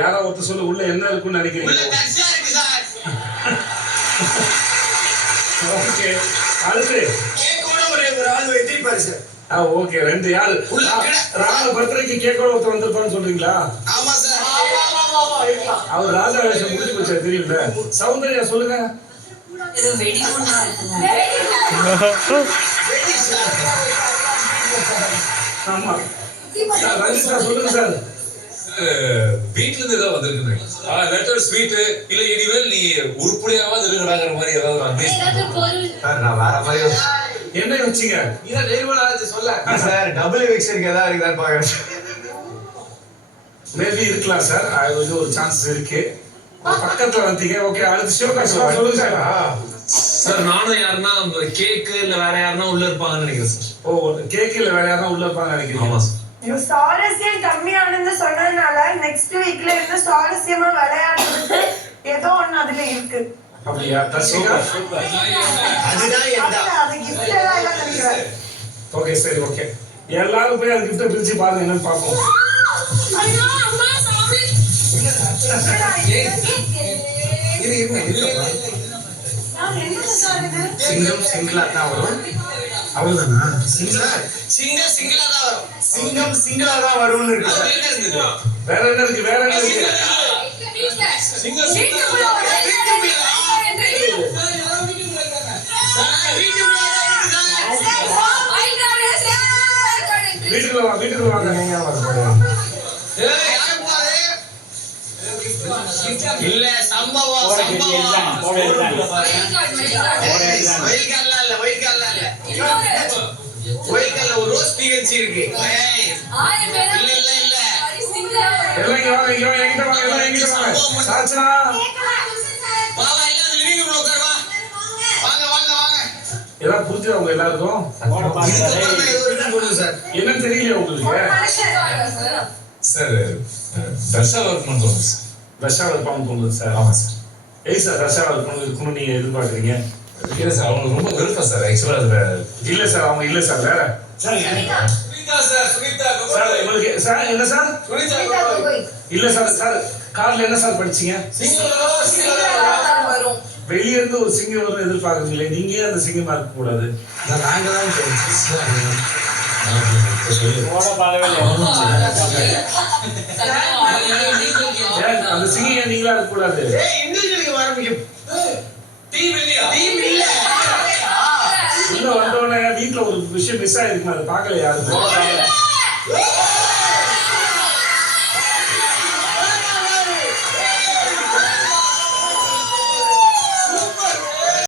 யாரோ ஒருத்தர் சொல்லு உள்ள என்ன இருக்குன்னு நினைக்கிறீங்க? ஓகே அடுத்து ஓகே ரெண்டு யாரு ராஜா பர்த்டேக்கு கேக்கோட ஒருத்தர் வந்திருப்பான்னு சொல்றீங்களா? அவர் ராஜா வேஷம் முடிச்சு போச்சா தெரியல. சௌந்தர்யா சொல்லுங்க. ஆமா ரஞ்சிதா சொல்லுங்க சார். வீட்ல இருந்து ஏதாவது வந்திருக்கு லெட்டர் ஸ்வீட் இல்ல இனிமேல் நீ உருப்படியாவது இருக்கடாங்கிற மாதிரி ஏதாவது நான் வேற மாதிரி என்ன வச்சீங்க? இதான் டெலிவரி சொல்ல சார் டபுள் எக்ஸ்டென்ட் ஏதாவது இருக்குதான்னு பாக்குறேன். மேபி இருக்கலாம் சார். அது ஒரு சான்ஸ் இருக்கு. பக்கத்துல வந்தீங்க. ஓகே அடுத்து சிவகாசி சொல்லுங்க சார். சார் நானும் யாருன்னா கேக் இல்ல வேற யாருன்னா உள்ள இருப்பாங்கன்னு நினைக்கிறேன் சார். ஓ கேக் இல்ல வேற யாருன்னா உள்ள இருப்பாங்கன்னு நினைக்கிறேன். ஆமா சார். சுவாரஸ்யம் கம்மியானது சொன்னதுனால நெக்ஸ்ட் வீக்ல இருந்து சுவாரஸ்யமா விளையாடுறது ஏதோ ஒண்ணு அதுல இருக்கு. அப்படியா? சூப்பர். அதுதான் அது gift எல்லாம் இல்ல நினைக்கிறேன். ஓகே சரி ஓகே. எல்லாரும் போய் அந்த gift பிரிச்சு பாருங்க என்னன்னு பாப்போம். ஐயோ அம்மா சாமி. நான் என்ன சொல்றது? சிங்கம் சிங்கிளா தான் வரும். அவ்வளவுதானா? சிங்கிளா தான் வரும். சிங்கம் சிங்கிளா தான் வரும்னு இருக்கு. வேற என்ன இருக்கு? வேற என்ன இருக்கு? வீட்டுக்குள்ள வாங்க. இல்ல சம்பவம் ஒரு ரோஸ் நிகழ்ச்சி இருக்கு. எல்லாம் புரிஞ்சுதா உங்க எல்லாருக்கும்? என்ன தெரியல உங்களுக்கு? சார் தர்ஷா ஒர்க் பண்றோம் சார். ரஷ்யா இருப்பான்னு தோணுது சார். ஆமா சார். சார் ரஷ்யா இருக்கணும்னு நீங்க எதிர்பார்க்குறீங்க? இல்ல சார் அவங்க ரொம்ப வெறுப்பா சார். ஆக்சுவலா அதுல இல்ல சார் அவங்க இல்ல சார் வேற சார் உங்களுக்கு சார் என்ன சார் இல்ல சார். சார் கார்ல என்ன சார் படிச்சீங்க? வெளியே இருந்து ஒரு சிங்கம் வரும் எதிர்பார்க்குறீங்களே, நீங்க அந்த சிங்கமா இருக்க கூடாது. நாங்க தான் அந்த சிங்கம் நீங்களா இருக்க கூடாது. உள்ள வந்தோடனே வீட்டுல ஒரு விஷயம் மிஸ் ஆயிருக்குமா? அதை பாக்கல யாருமே.